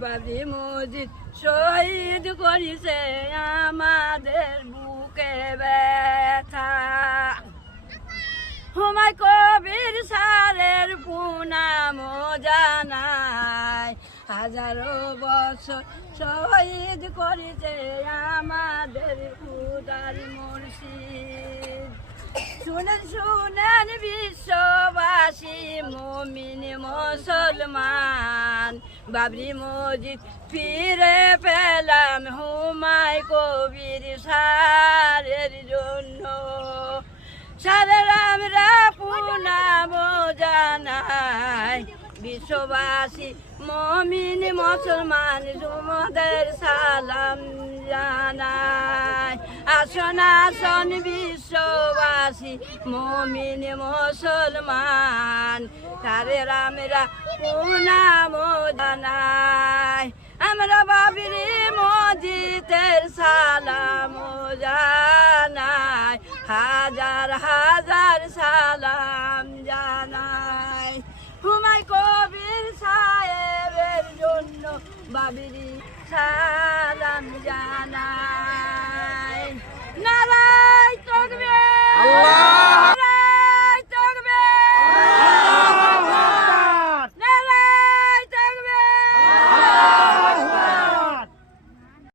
বাবরি মসজিদ শহীদ করেছে আমাদের বুকে ব্যথা। হুমায়ুন কবির সালের পুনাম জানায়, হাজারো বছর শহীদ করেছে আমাদের খুদার মুর্শিদ। শুনেন শুনেন বিশ্ববাসী মুমিন মুসলমান, বাবরি মসজিদ ফিরে পেলাম হুমায়ুন কবির সালের জন্য। সারের আমরা পুনাম জানাই, বিশ্ববাসী মুমিন মুসলমান তোমাদের সালাম জানাই। আসন আসন বিশ্ববাসী মুমিন মুসলমান, সারের আমরা পুনাম জানাই। আমরা বাবরি মসজিদের সালাম জানাই, হাজার হাজার সালাম জানাই। হুমায়ুন কবির সাহেবের জন্য বাবরি সালাম জানাই। নারায় তাকবীর।